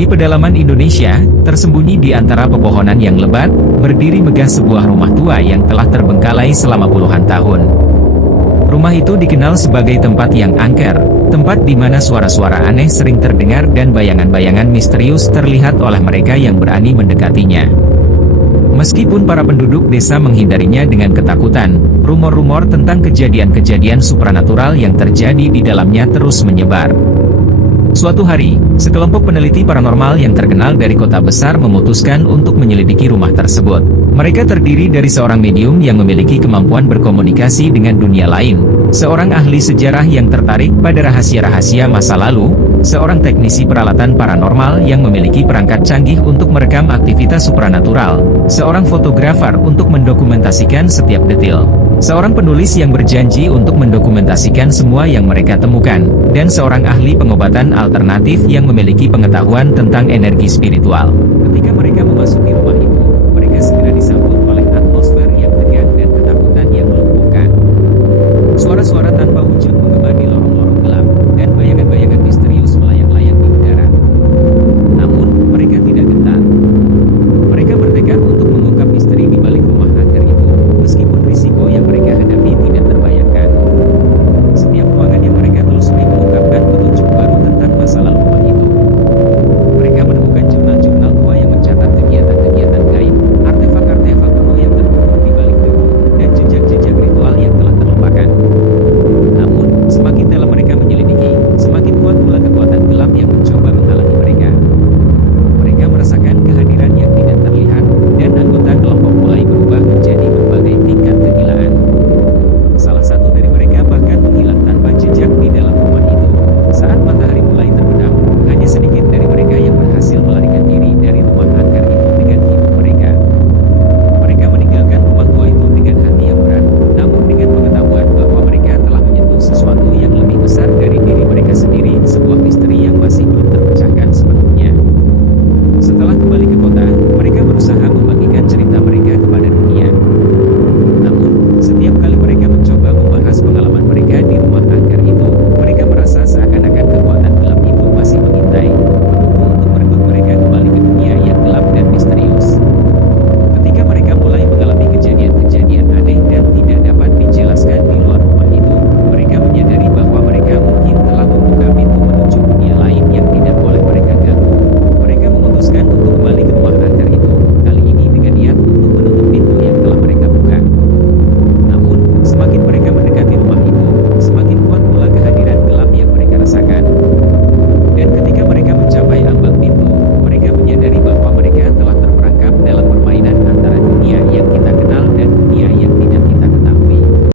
Di pedalaman Indonesia, tersembunyi di antara pepohonan yang lebat, berdiri megah sebuah rumah tua yang telah terbengkalai selama puluhan tahun. Rumah itu dikenal sebagai tempat yang angker, tempat di mana suara-suara aneh sering terdengar dan bayangan-bayangan misterius terlihat oleh mereka yang berani mendekatinya. Meskipun para penduduk desa menghindarinya dengan ketakutan, rumor-rumor tentang kejadian-kejadian supranatural yang terjadi di dalamnya terus menyebar. Suatu hari, sekelompok peneliti paranormal yang terkenal dari kota besar memutuskan untuk menyelidiki rumah tersebut. Mereka terdiri dari seorang medium yang memiliki kemampuan berkomunikasi dengan dunia lain, seorang ahli sejarah yang tertarik pada rahasia-rahasia masa lalu, seorang teknisi peralatan paranormal yang memiliki perangkat canggih untuk merekam aktivitas supranatural, seorang fotografer untuk mendokumentasikan setiap detail, seorang penulis yang berjanji untuk mendokumentasikan semua yang mereka temukan, dan seorang ahli pengobatan alternatif yang memiliki pengetahuan tentang energi spiritual. Ketika mereka memasuki rumah